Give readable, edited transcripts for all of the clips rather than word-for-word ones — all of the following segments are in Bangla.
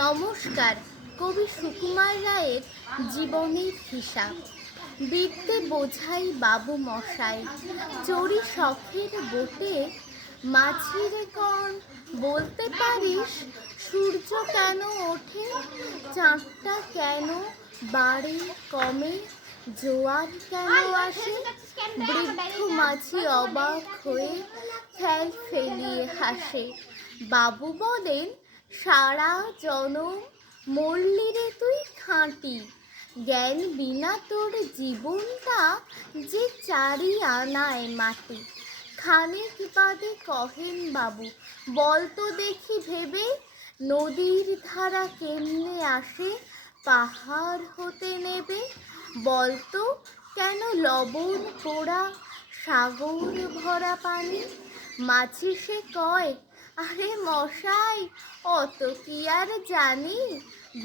নমস্কার। কবি সুকুমার রায়ের জীবনের হিসাব। বৃত্তে বোঝাই বাবু মশাই, চড়ি শখের বোটে। মাঝিরে কন বলতে পারিস, সূর্য কেন ওঠে? চাঁদটা কেন বাড়ে কমে? জোয়ার কেন আসে? বৃদ্ধ মাঝি অবাক হয়ে ফেল ফেলিয়ে হাসে। বাবু বলেন, সারা জনম মরলি রে তুই খাঁটি, জ্ঞান বিনা তোর জীবনটা যে চারি আনায় মাটি। খানিক বাদে কহেন বাবু, বল তো দেখি ভেবে, নদীর ধারা কেমনে আসে পাহাড় হতে নেবে? বলতো কেন লবণ পোড়া সাগর ভরা পানি? মাঝি সে কয়, আরে মশাই অত কি আর জানি।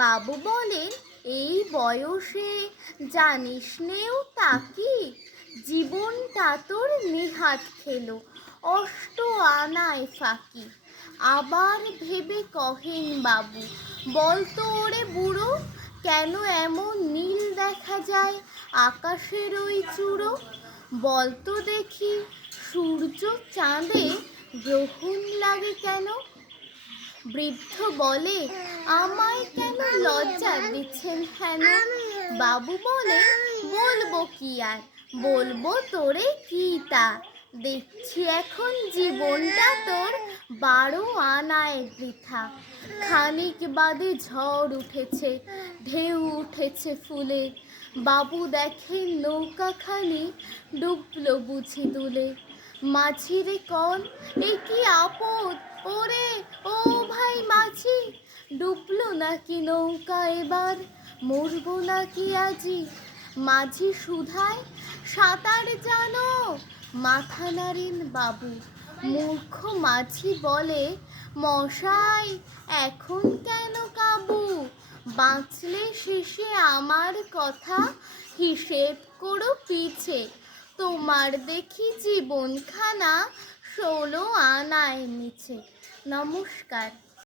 বাবু বলেন, এই বয়সে জানিস নেও তা কি? জীবনটা তোর নেহাত খেলো অষ্ট আনায় ফাঁকি। আবার ভেবে কহেন বাবু, বলতো ওরে বুড়ো, কেন এমন নীল দেখা যায় আকাশের ওই চূড়ো? বলতো দেখি, সূর্য চাঁদে গ্রহণ লাগে কেন? বৃদ্ধ বলে, আমায় কেন লজ্জা দিচ্ছেন হেন? বাবু বলে, বলবো কি আর, বলবো তোরে কি তা? দেখছি এখন জীবনটা তোর 12 আনায় বৃথা। খানিক বাদে ঝড় উঠেছে, ঢেউ উঠেছে ফুলে। বাবু দেখেন নৌকাখানি ডুবলো বুঝি দুলে। মাঝিরে কন, এ কি আপদ ওরে ও ভাই মাঝি, ডুবলো নাকি নৌকা এবার, মরবো নাকি আজি? মাঝি শুধায়, সাঁতার জানো? মাথা নাড়েন বাবু। মূর্খ মাঝি বলে, মশাই এখন কেন কাবু? বাঁচলে শেষে আমার কথা হিসেব করো পিছে। তোমার দেখি জীবনখানা 16 আনায় মিছে। নমস্কার।